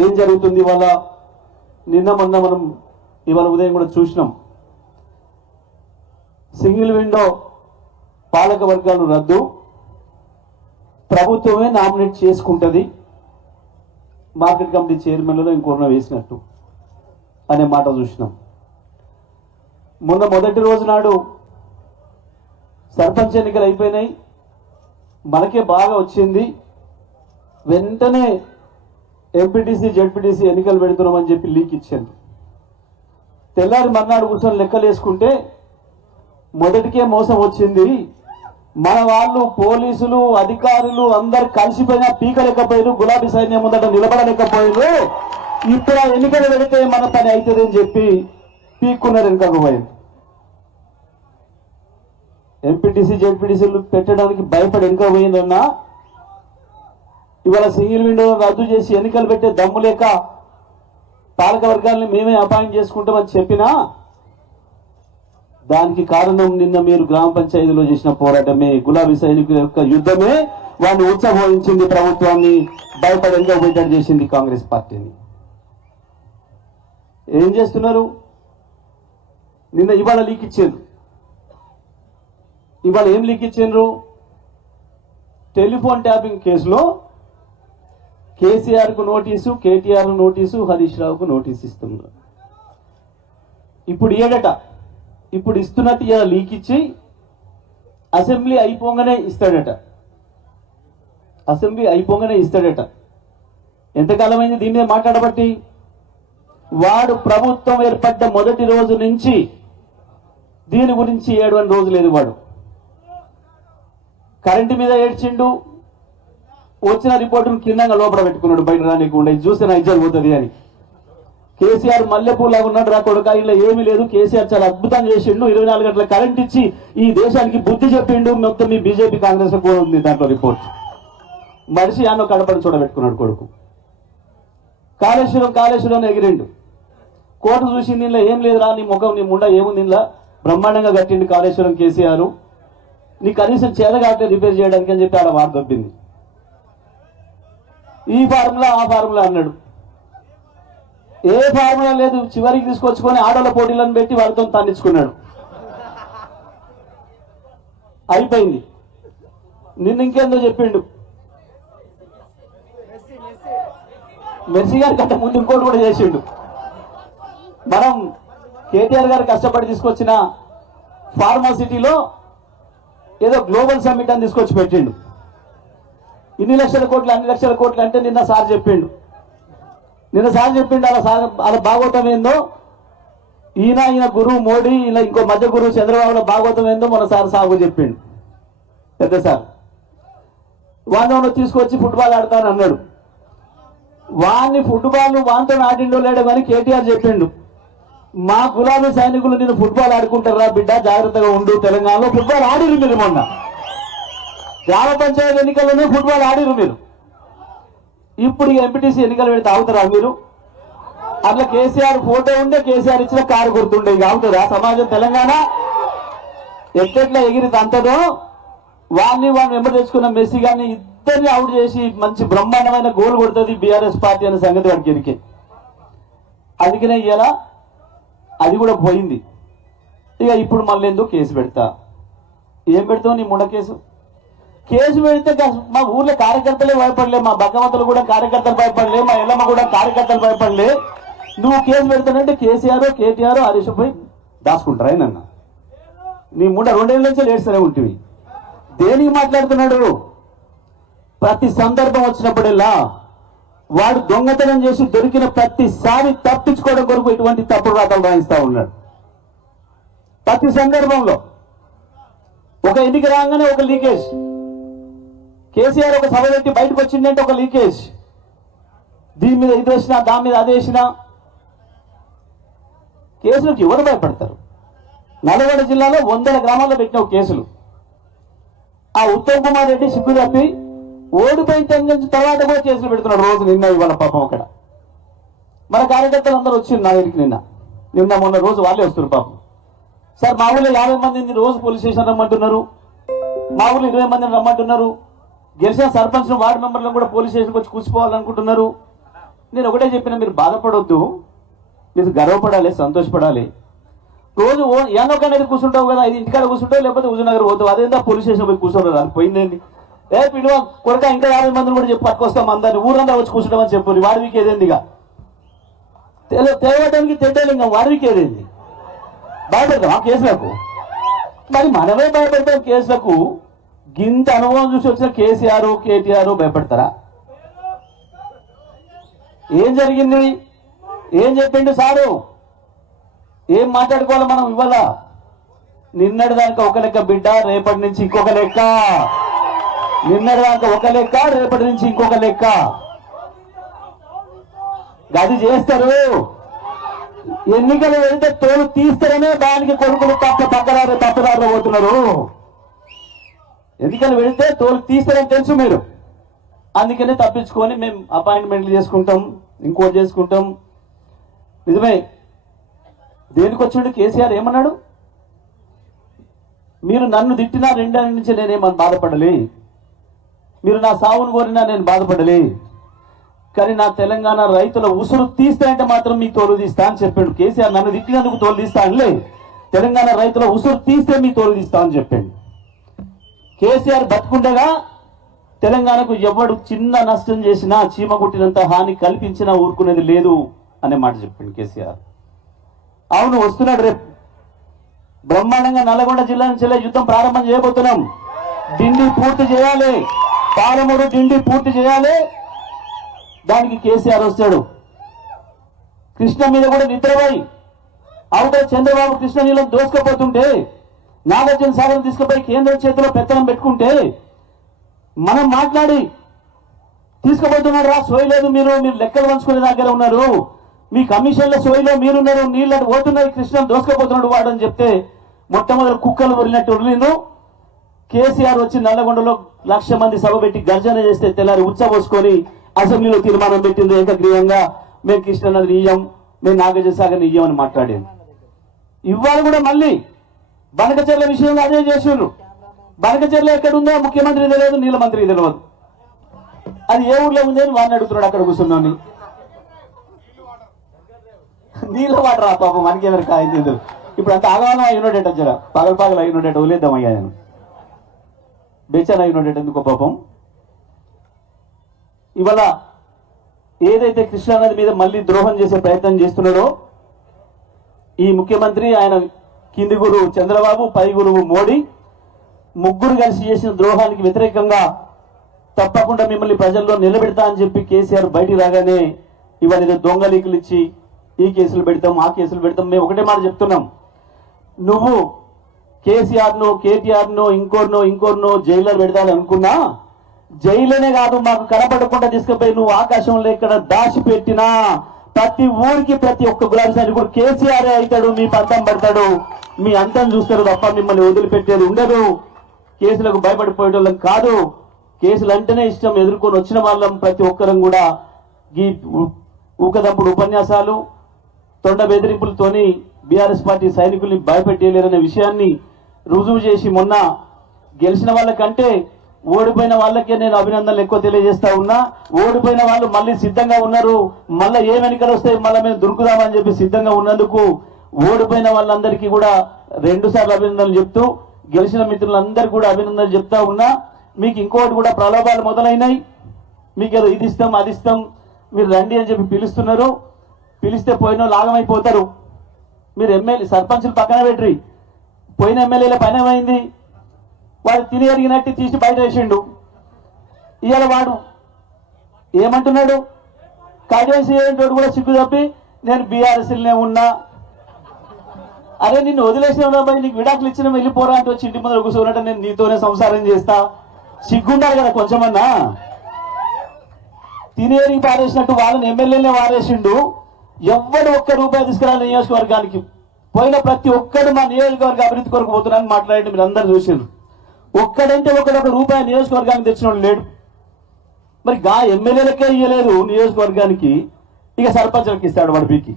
ఏం జరుగుతుంది ఇవాళ? నిన్న మొన్న మనం ఇవాళ ఉదయం కూడా చూసినాం. సింగిల్ విండో పాలక వర్గాలు రద్దు, ప్రభుత్వమే నామినేట్ చేసుకుంటుంది, మార్కెట్ కమిటీ చైర్మన్లలో ఇంకొన్న వేసినట్టు అనే మాట చూసినాం. మొన్న మొదటి రోజు నాడు సర్పంచ్ ఎన్నికలు అయిపోయినాయి, మనకే బాగా వచ్చింది, వెంటనే ఎంపీటీసీ జెడ్పీటీసీ ఎన్నికలు పెడుతున్నామని చెప్పి లీక్ ఇచ్చారు. తెల్లారి మర్నాడు కూర్చొని లెక్కలు వేసుకుంటే మొదటికే మోసం వచ్చింది. మన వాళ్ళు పోలీసులు అధికారులు అందరు కలిసిపోయినా పీకలేకపోయారు, గులాబీ సైన్యం ముందట నిలబడలేకపోయారు. ఇప్పుడు ఆ ఎన్నికలు పెడితే మన పని అవుతుంది అని చెప్పి పీక్కున్నారు, వెనుకకు పోయింది. ఎంపీటీసీ జెడ్పీటీసీలు పెట్టడానికి భయపడి వెనుక పోయిందన్నా ఇవాళ సింగిల్ విండో రద్దు చేసి ఎన్నికలు పెట్టే దమ్ము లేక పాలక వర్గాల్ని మేమే అపాయింట్ చేసుకుంటామని చెప్పినా దానికి కారణం నిన్న మీరు గ్రామ పంచాయతీలో చేసిన పోరాటమే, గులాబీ సైనికుల యొక్క యుద్ధమే వాడిని ఉత్సహించింది, ప్రభుత్వాన్ని భయపడి వెనుక పోయేటట్టు చేసింది కాంగ్రెస్ పార్టీని. ఏం చేస్తున్నారు? నిన్న ఇవాళ లీక్ ఇచ్చారు. ఇవాళ ఏం లీక్ ఇచ్చారు? టెలిఫోన్ ట్యాపింగ్ కేసులో కేసీఆర్ కు నోటీసు, కేటీఆర్ నోటీసు, హరీష్ రావుకు నోటీసు ఇస్తున్నారు. ఇప్పుడు ఏడట, ఇప్పుడు ఇస్తున్నట్టు ఇలా లీక్ ఇచ్చి అసెంబ్లీ అయిపోగానే ఇస్తాడట. అసెంబ్లీ అయిపోగానే ఇస్తాడట. ఎంతకాలమైంది దీని మీద మాట్లాడబట్టి? వాడు ప్రభుత్వం ఏర్పడ్డ మొదటి రోజు నుంచి దీని గురించి ఏడవని రోజు లేదు. వాడు కరెంటు మీద ఏడ్చిండు, వచ్చిన రిపోర్టును కిందంగా లోపల పెట్టుకున్నాడు, బయట రానికుండా, ఇది చూస్తే నా ఇజ్జత్ పోతుంది అని. కేసీఆర్ మల్లెపూలాగా ఉన్నాడు రా కొడుక, ఇలా ఏమీ లేదు, కేసీఆర్ చాలా అద్భుతం చేసిండు, 24 గంటల కరెంట్ ఇచ్చి ఈ దేశానికి బుద్ధి చెప్పిండు, మొత్తం మీ బీజేపీ కాంగ్రెస్ కూడా ఉంది దాంట్లో రిపోర్ట్. మనిషి అన్న కడపడి చూడబెట్టుకున్నాడు కొడుకు. కాళేశ్వరం ఎగిరిండు. కోర్టు చూసింది, ఇంట్లో ఏం లేదురా, నీ ముఖం నీ ముండ ఏముంది, ఇంట్లో బ్రహ్మాండంగా కట్టిండు కాళేశ్వరం కేసీఆర్, నీ కనీసం చేతగాటే రిపేర్ చేయడానికి అని చెప్పి ఆడ వార్త దొబ్బింది. ఈ ఫార్ములా ఆ ఫార్ములా అన్నాడు. ఏ ఫార్ములా లేదు, చివరికి తీసుకొచ్చుకొని ఆడోళ్ళ పోటీలను పెట్టి వాళ్ళతో తన్నించుకున్నాడు. అయిపోయింది. నిన్న ఇంకేందో చెప్పిండు, మెర్సీ గారి కంటే ముందు ఇంకోటి కూడా చేసిండు. మనం కేటీఆర్ గారు కష్టపడి తీసుకొచ్చిన ఫార్మాసిటీలో ఏదో గ్లోబల్ సమ్మిట్ అని తీసుకొచ్చి పెట్టిండు. ఇన్ని లక్షల కోట్లు అన్ని లక్షల కోట్లు అంటే నిన్న సార్ చెప్పిండు అలా భాగవతం ఏందో, ఈయన గురువు మోడీ, ఇలా ఇంకో మధ్య గురువు చంద్రబాబులో భాగవతం ఏందో మన సార్ సాగు చెప్పిండు. పెద్ద సార్ వాడిని తీసుకొచ్చి ఫుట్బాల్ ఆడతాను అన్నాడు. వాడిని ఫుట్బాల్ వాంతో ఆడిండో లేడో కానీ కేటీఆర్ చెప్పిండు, మా గులాబీ సైనికులు నేను ఫుట్బాల్ ఆడుకుంటారా బిడ్డ, జాగ్రత్తగా ఉండు, తెలంగాణలో ఫుట్బాల్ ఆడిరు మీరు, మొన్న గ్రామ పంచాయతీ ఎన్నికల్లోనే ఫుట్బాల్ ఆడిరు మీరు. ఇప్పుడు ఎంపీటీసీ ఎన్నికలు పెడితే ఆగుతారా మీరు? అట్లా కేసీఆర్ ఫోటో ఉండే, కేసీఆర్ ఇచ్చిన కారు గుర్తుండే, ఇక ఆగుతుందా సమాజం? తెలంగాణ ఎట్లా ఎగిరి అంతదో వాడిని వెంబడి తెచ్చుకున్న మెస్సీ గారిని ఇద్దరిని అవుట్ చేసి మంచి బ్రహ్మాండమైన గోల్ కొడుతుంది బీఆర్ఎస్ పార్టీ అనే సంగతి వాడికి ఎరికే. అందుకనే ఇలా అది కూడా పోయింది. ఇక ఇప్పుడు మళ్ళీ ఎందుకు కేసు పెడతా? ఏం పెడతావు నీ ముండ కేసు? కేసు పెడితే మా ఊర్లో కార్యకర్తలే భయపడలే, మా భగవంతులు కూడా కార్యకర్తలు భయపడలే, మా ఎల్లమ్మ కూడా కార్యకర్తలు భయపడలే. నువ్వు కేసు పెడతానంటే కేసీఆర్ కేటీఆర్ హరీష్ పోయి దాచుకుంటారా నన్న? నీ ముండ 2 ఏళ్ళ నుంచి ఏడ్స్తూనే ఉంటుంది. దేనికి మాట్లాడుతున్నాడు? ప్రతి సందర్భం వచ్చినప్పుడల్లా వాడు దొంగతనం చేసి దొరికిన ప్రతిసారి తప్పించుకోవడం కొరకు ఇటువంటి తప్పుడు రాతలు రాయిస్తా ఉన్నాడు. ప్రతి సందర్భంలో ఒక ఎన్నిక రాగానే ఒక లీకేజ్, కేసీఆర్ ఒక సభ పెట్టి బయటకు వచ్చిందంటే ఒక లీకేజ్, దీని మీద ఇది వేసినా దాని మీద అది వేసినా. కేసులకు ఎవరు భయపడతారు? నల్గొండ జిల్లాలో 100 గ్రామాల్లో పెట్టిన కేసులు. ఆ ఉత్తమ్ కుమార్ రెడ్డి సిగ్గు తప్పి ఓడిపోయిన తర్వాత కూడా కేసులు పెడుతున్నాడు రోజు. నిన్న ఇవాళ పాపం అక్కడ మన కార్యకర్తలు అందరూ వచ్చింది నా దగ్గరికి. నిన్న మొన్న రోజు వాళ్ళే వస్తున్నారు పాపం. సార్ మా ఊళ్ళో 50 మందిని రోజు పోలీస్ స్టేషన్ రమ్మంటున్నారు, మా ఊళ్ళో 20 మందిని రమ్మంటున్నారు, గెలిచిన సర్పంచ్ వార్డు మెంబర్లను కూడా పోలీస్ స్టేషన్కి వచ్చి కూర్చుకోవాలనుకుంటున్నారు. నేను ఒకటే చెప్పిన, మీరు బాధపడొద్దు, మీరు గర్వపడాలి, సంతోషపడాలి. రోజు ఎన్నొక్క అనేది కూర్చుంటావు కదా, ఇది ఇంటికాడ కూర్చుంటావు, లేకపోతే హుజూర్నగర్ పోతావు, అదేందా పోలీస్ స్టేషన్ పోయి కూర్చోరు, అది పోయిందేంటి? పిలువ కొడుక ఇంకా 50 మందిని కూడా చెప్పి పట్టుకొస్తాం, అందరిని ఊరంతా వచ్చి కూర్చుంటామని చెప్పు. వాడికి ఏదేందిగా తేవడానికి తెడ్డలింగం, వాడికి ఏదేంది? భయపెడతాం ఆ కేసులకు? మరి మనమే భయపెడతాం కేసులకు. గింత అనుభవం చూసి వచ్చిన కేసీఆర్ కేటీఆర్ భయపెడతారా? ఏం జరిగింది? ఏం చెప్పిండు సారు? ఏం మాట్లాడుకోవాలి మనం ఇవాళ? నిన్నటి దానికి ఒక లెక్క బిడ్డ, రేపటి నుంచి ఇంకొక లెక్క. నిన్నటి దానికి ఒక లెక్క, రేపటి నుంచి ఇంకొక లెక్క. గది చేస్తారు. ఎన్నికలు వెళ్తే తోలు తీస్తారనే దానికి కొడుకులు తప్పదారులు పోతున్నారు. ఎన్నికలు వెళితే తోలు తీస్తారని తెలుసు మీరు, అందుకనే తప్పించుకొని మేము అపాయింట్మెంట్లు చేసుకుంటాం, ఇంకోటి చేసుకుంటాం. నిజమే. దేనికి వచ్చిండు కేసీఆర్? ఏమన్నాడు? మీరు నన్ను తిట్టినా 2 ఏళ్ల నుంచి నేనేమని బాధపడలే, మీరు నా సావును కోరినా నేను బాధపడలే, కానీ నా తెలంగాణ రైతుల ఉసురు తీస్తాయంటే మాత్రం మీ తోలు తీస్తా అని చెప్పాడు కేసీఆర్. నన్ను తిట్టినందుకు తోలు తీస్తా అనిలే, తెలంగాణ రైతుల ఉసురు తీస్తే మీ తోలు తీస్తా అని చెప్పాడు కేసీఆర్. బతుకుండగా తెలంగాణకు ఎవడు చిన్న నష్టం చేసినా, చీమ కుట్టినంత హాని కల్పించినా ఊరుకునేది లేదు అనే మాట చెప్పాడు కేసీఆర్. అవును, వస్తున్నాడు రేపు బ్రహ్మాండంగా. నల్గొండ జిల్లా నుంచి యుద్ధం ప్రారంభం చేయబోతున్నాం. డిండి పూర్తి చేయాలి, పాలమూరు డిండి పూర్తి చేయాలి. దానికి కేసీఆర్ వస్తాడు. కృష్ణ మీద కూడా నిద్రపోయి అవుతే చంద్రబాబు కృష్ణ నీళ్ళని దోసుకపోతుంటే, నాగార్జున సాగర్ తీసుకుపోయి కేంద్రం చేతిలో పెత్తనం పెట్టుకుంటే మనం మాట్లాడి తీసుకుపోతున్నాడు రా, సోయి లేదు, మీరు లెక్కలు పంచుకునే దగ్గర ఉన్నారు, మీ కమిషన్ల సోయిలో మీరున్నారు, నీళ్ళు పోతున్నాయి, కృష్ణను దోసుకపోతున్నాడు వాడు అని చెప్తే మొట్టమొదటి కుక్కలు వదిలినట్టు వదిలిండు. కేసీఆర్ వచ్చి నల్లగొండలో 1,00,000 మంది సభ పెట్టి గర్జన చేస్తే తెల్లారి ఉచ్చబోసుకొని అసెంబ్లీలో తీర్మానం పెట్టింది ఏకగ్రీవంగా, మేము కృష్ణ నదిని ఇయ్యం, మేము నాగార్జున సాగర్ని ఇయ్యం అని మాట్లాడింది. ఇవాళ కూడా మళ్ళీ బనకచెర్ల విషయంలో అదే చేసిండ్రు. బనకచెర్ల ఎక్కడుందో ముఖ్యమంత్రి తెలియదు, నీళ్ళ మంత్రికి తెలియదు. అది ఏ ఊర్లో ఉంది అని వాడిని అడుగుతున్నాడు అక్కడ కూర్చున్నాను. నీళ్ళ వాటర్ ఆ పాపం మనకేమరికి అయింది. ఇప్పుడు అంత ఆగమనం అయినోడేట, జర పగలు అయినోడేట వదిలేద్దాం అయ్యా, నేను బేచాన్ అయినోడేట ఎందుకో పాపం. ఇవాళ ఏదైతే కృష్ణానది మీద మళ్ళీ ద్రోహం చేసే ప్రయత్నం చేస్తున్నాడో ఈ ముఖ్యమంత్రి, ఆయన కింది గురువు చంద్రబాబు, పై గురువు మోడీ, ముగ్గురు కలిసి చేసిన ద్రోహానికి వ్యతిరేకంగా తప్పకుండా మిమ్మల్ని ప్రజల్లో నిలబెడతా అని చెప్పి కేసీఆర్ బయటికి రాగానే ఇవాళ ఏదో దొంగ లీకులు ఇచ్చి ఈ కేసులు పెడతాం, ఆ కేసులు పెడతాం. మేము ఒకటే మాట చెప్తున్నాం, నువ్వు కేసీఆర్ను, కేటీఆర్ను, ఇంకోర్నో జైల్లో పెడతాను అనుకున్నా, జైలునే కాదు మాకు కనపడకుండా తీసుకుపోయి నువ్వు ఆకాశంలో ఎక్కడ దాచిపెట్టినా ప్రతి ఊరికి ప్రతి ఒక్క గులాబీ సైనికుడు కేసీఆర్ అవుతాడు, మీ పంతం పడతాడు, మీ అంతం చూస్తారు తప్ప మిమ్మల్ని వదిలిపెట్టేది ఉండదు. కేసులకు భయపడిపోయేటోళ్ళం కాదు, కేసులు అంటేనే ఇష్టం, ఎదుర్కొని వచ్చిన వాళ్ళం ప్రతి ఒక్కరం కూడా ఈ ఊకదప్పుడు ఉపన్యాసాలు, తొండ బెదిరింపులతోని బీఆర్ఎస్ పార్టీ సైనికుల్ని భయపెట్టేయలేరనే విషయాన్ని రుజువు చేసి మొన్న గెలిచిన వాళ్ళకంటే ఓడిపోయిన వాళ్ళకే నేను అభినందనలు ఎక్కువ తెలియజేస్తా ఉన్నా. ఓడిపోయిన వాళ్ళు మళ్ళీ సిద్ధంగా ఉన్నారు, మళ్ళీ ఏ వెనుకలు వస్తే మళ్ళీ మేము దొరుకుదామని చెప్పి సిద్ధంగా ఉన్నందుకు ఓడిపోయిన వాళ్ళందరికీ కూడా 2 సార్లు అభినందనలు చెప్తూ, గెలిచిన మిత్రులందరికీ కూడా అభినందనలు చెప్తా ఉన్నా. మీకు ఇంకోటి కూడా ప్రలోభాలు మొదలైనాయి, మీకు ఏదో ఇది ఇస్తాం అది ఇస్తాం, మీరు రండి అని చెప్పి పిలుస్తున్నారు. పిలిస్తే పోయిన లాగమైపోతారు. మీరు ఎమ్మెల్యే సర్పంచులు పక్కన పెట్టి పోయిన ఎమ్మెల్యేల పని ఏమైంది? వాడు తిని ఎరిగినట్టు తీసి బయట వేసిండు. ఇవాళ వాడు ఏమంటున్నాడు? కాంగ్రెస్ ఏంటోడు కూడా సిగ్గు తప్పి నేను బీఆర్ఎస్లనే ఉన్నా. అరే నిన్ను వదిలేసిన నీకు విడాకులు ఇచ్చిన వెళ్ళిపోరా అంటే వచ్చి ఇంటి ముందర కూర్చోనట్టు నేను నీతోనే సంసారం చేస్తా. సిగ్గుండాలి కదా కొంచెమన్నా. తినేరికి పారేసినట్టు వాళ్ళని ఎమ్మెల్యేనే వారేసిండు. ఎవ్వడు ఒక్క రూపాయి తీసుకురాలి నియోజకవర్గానికి. పోయిన ప్రతి ఒక్కడు మా నియోజకవర్గ అభివృద్ధి కొరకు పోతున్నారని మాట్లాడి మీరు అందరూ చూసిండ్రు. ఒక్కడంటే ఒక రూపాయి నియోజకవర్గానికి తెచ్చిన లేడు. మరి గా ఎమ్మెల్యేలకే ఇయ్యలేదు నియోజకవర్గానికి, ఇక సర్పంచ్లకి ఇస్తాడు వాడు పీకి.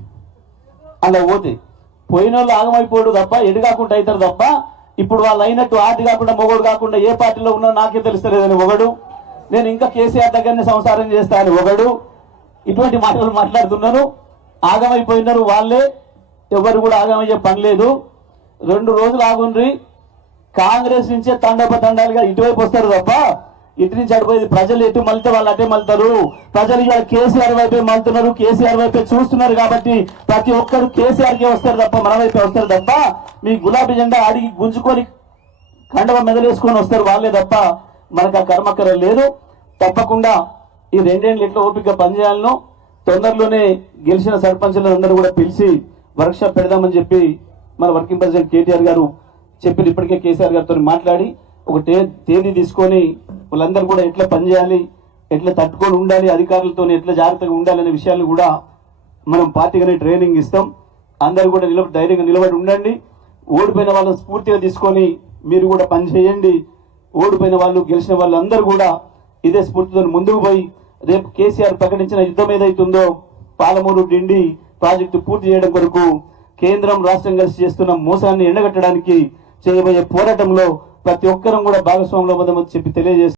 అలా పోతే పోయిన వాళ్ళు ఆగమైపోయాడు తప్ప ఎడు కాకుండా అవుతారు తప్ప, ఇప్పుడు వాళ్ళు అయినట్టు ఆది కాకుండా మొగడు కాకుండా ఏ పార్టీలో ఉన్నా నాకే తెలుస్తలేదని ఒకడు, నేను ఇంకా కేసీఆర్ దగ్గరనే సంసారం చేస్తా అని ఒకడు, ఇటువంటి మాటలు మాట్లాడుతున్నారు. ఆగమైపోయినారు వాళ్ళే, ఎవరు కూడా ఆగమయ్యే పని లేదు. 2 రోజులు ఆగుండ్రి. కాంగ్రెస్ నుంచే తండోపతండాలుగా ఇటువైపు వస్తారు తప్ప ఇటు నుంచి అడిపోయేది ప్రజలు ఎటు మళ్తే వాళ్ళు అటే మళ్తారు. ప్రజలు ఇవాళ కేసీఆర్ వైపే మళ్తున్నారు, కేసీఆర్ వైపే చూస్తున్నారు. కాబట్టి ప్రతి ఒక్కరు కేసీఆర్కే వస్తారు తప్ప మన వైపే వస్తారు తప్ప మీ గులాబీ జెండా అడిగి గుంజుకొని కండవ మెదలేసుకొని వస్తారు వాళ్ళే తప్ప మనకు ఆ కర్మకర లేదు. తప్పకుండా ఈ 2 ఏళ్ళు ఎట్లా ఓపిక పనిచేయాలనో తొందరలోనే గెలిచిన సర్పంచులను అందరూ కూడా పిలిచి వర్క్షాప్ పెడదామని చెప్పి మన వర్కింగ్ ప్రెసిడెంట్ కేటీఆర్ గారు చెప్పి ఇప్పటికే కేసీఆర్ గారితో మాట్లాడి ఒక తేదీ తీసుకొని వాళ్ళందరూ కూడా ఎట్లా పనిచేయాలి, ఎట్లా తట్టుకొని ఉండాలి, అధికారులతో ఎట్లా జాగ్రత్తగా ఉండాలనే విషయాలు కూడా మనం పార్టీగానే ట్రైనింగ్ ఇస్తాం. అందరూ కూడా ధైర్యంగా నిలబడి ఉండండి. ఓడిపోయిన వాళ్ళని స్ఫూర్తిగా తీసుకొని మీరు కూడా పనిచేయండి. ఓడిపోయిన వాళ్ళు గెలిచిన వాళ్ళందరూ కూడా ఇదే స్ఫూర్తితో ముందుకు పోయి రేపు కేసీఆర్ ప్రకటించిన యుద్ధం ఏదైతుందో పాలమూరు డిండి ప్రాజెక్టు పూర్తి చేయడం కొరకు కేంద్రం రాష్ట్రం కలిసి చేస్తున్న మోసాన్ని ఎండగట్టడానికి చేయబోయే పోరాటంలో ప్రతి ఒక్కరం కూడా భాగస్వాములు అవ్వదామని చెప్పి తెలియజేస్తారు.